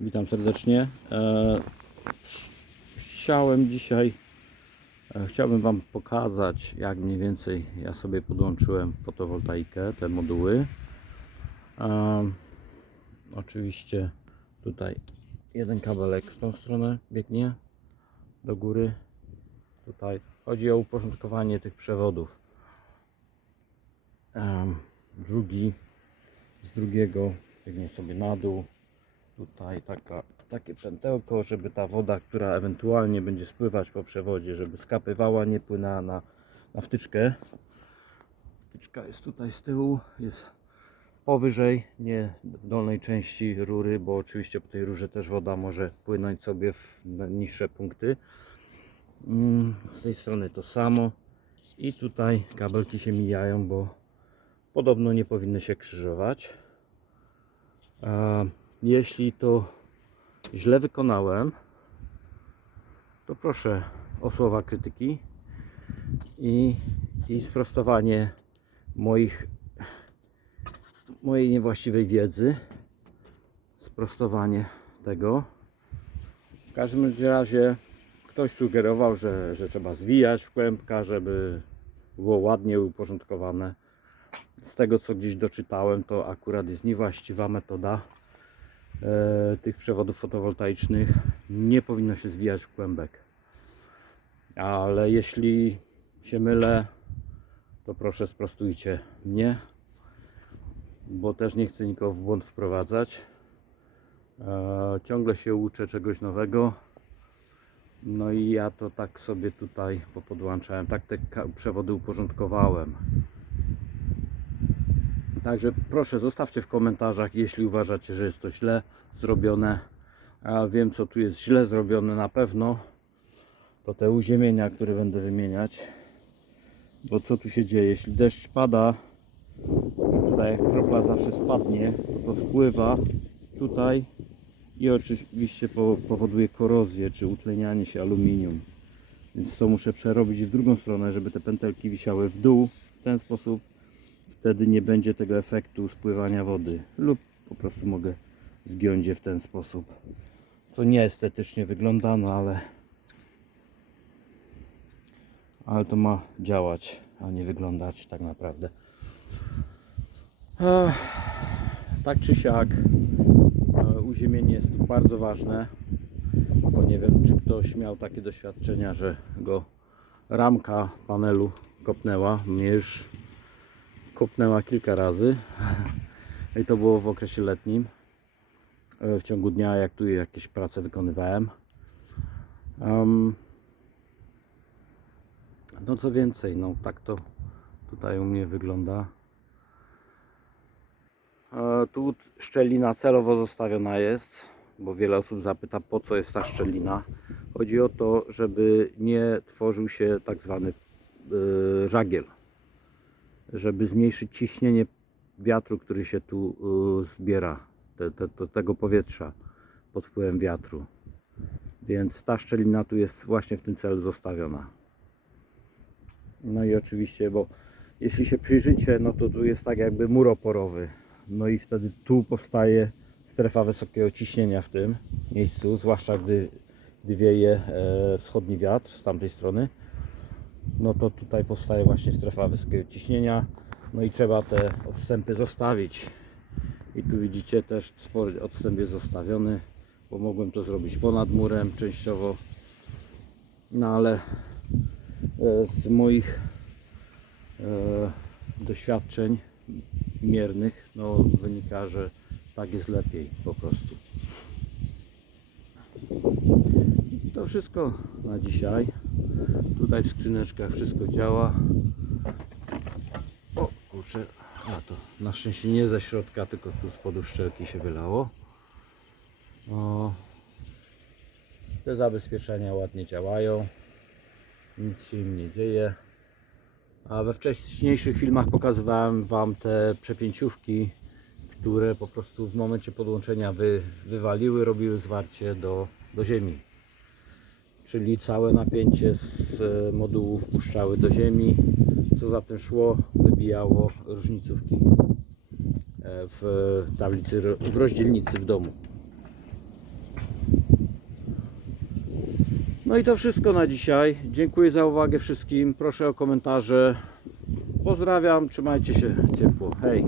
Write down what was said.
Witam serdecznie. Chciałbym Wam pokazać, jak mniej więcej ja sobie podłączyłem fotowoltaikę, te moduły. Oczywiście tutaj jeden kabelek w tą stronę biegnie do góry. Tutaj chodzi o uporządkowanie tych przewodów. Drugi z drugiego biegnie sobie na dół. Tutaj takie pętełko, żeby ta woda, która ewentualnie będzie spływać po przewodzie, żeby skapywała, nie płynęła na wtyczkę. Wtyczka jest tutaj z tyłu, jest powyżej, nie w dolnej części rury, bo oczywiście po tej rurze też woda może płynąć sobie w niższe punkty. Z tej strony to samo i tutaj kabelki się mijają, bo podobno nie powinny się krzyżować. Jeśli to źle wykonałem, to proszę o słowa krytyki i sprostowanie mojej niewłaściwej wiedzy, sprostowanie tego. W każdym razie ktoś sugerował, że trzeba zwijać w kłębka, żeby było ładnie uporządkowane. Z tego, co gdzieś doczytałem, to akurat jest niewłaściwa metoda tych przewodów fotowoltaicznych. Nie powinno się zwijać w kłębek. Ale jeśli się mylę, to proszę sprostujcie mnie, bo też nie chcę nikogo w błąd wprowadzać. Ciągle się uczę czegoś nowego. No i ja to tak sobie tutaj popodłączałem, tak te przewody uporządkowałem. Także proszę, zostawcie w komentarzach, jeśli uważacie, że jest to źle zrobione. Ja wiem, co tu jest źle zrobione na pewno. To te uziemienia, które będę wymieniać. Bo co tu się dzieje? Jeśli deszcz pada, i tutaj jak kropla zawsze spadnie, to spływa tutaj i oczywiście powoduje korozję czy utlenianie się aluminium. Więc to muszę przerobić w drugą stronę, żeby te pętelki wisiały w dół. W ten sposób wtedy nie będzie tego efektu spływania wody. Lub po prostu mogę zgiąć je w ten sposób. To nie estetycznie wygląda, no ale to ma działać, a nie wyglądać tak naprawdę. Tak czy siak, uziemienie jest tu bardzo ważne, bo nie wiem, czy ktoś miał takie doświadczenia, że go ramka panelu kopnęła. Mnie już kopnęła kilka razy i to było w okresie letnim, w ciągu dnia, jak tu jakieś prace wykonywałem. No co więcej, no tak to tutaj u mnie wygląda. Tu szczelina celowo zostawiona jest, bo wiele osób zapyta, po co jest ta szczelina. Chodzi o to, żeby nie tworzył się tak zwany żagiel, żeby zmniejszyć ciśnienie wiatru, który się tu zbiera, tego powietrza pod wpływem wiatru. Więc ta szczelina tu jest właśnie w tym celu zostawiona. No i oczywiście, bo jeśli się przyjrzycie, no to tu jest tak jakby mur oporowy. No i wtedy tu powstaje strefa wysokiego ciśnienia w tym miejscu, zwłaszcza gdy wieje wschodni wiatr z tamtej strony. No to tutaj powstaje właśnie strefa wysokiego ciśnienia. No i trzeba te odstępy zostawić. I tu widzicie, też spory odstęp jest zostawiony, bo mogłem to zrobić ponad murem częściowo. No ale z moich doświadczeń miernych, no wynika, że tak jest lepiej po prostu. I to wszystko na dzisiaj. Tutaj w skrzyneczkach wszystko działa. O kurczę, a to na szczęście nie ze środka, tylko tu z poduszczelki się wylało. O, te zabezpieczenia ładnie działają, nic się im nie dzieje. A we wcześniejszych filmach pokazywałem Wam te przepięciówki, które po prostu w momencie podłączenia wywaliły, robiły zwarcie do ziemi. Czyli całe napięcie z modułów puszczały do ziemi. Co za tym szło, wybijało różnicówki w tablicy, w rozdzielnicy w domu. No i to wszystko na dzisiaj. Dziękuję za uwagę wszystkim. Proszę o komentarze. Pozdrawiam, trzymajcie się ciepło. Hej!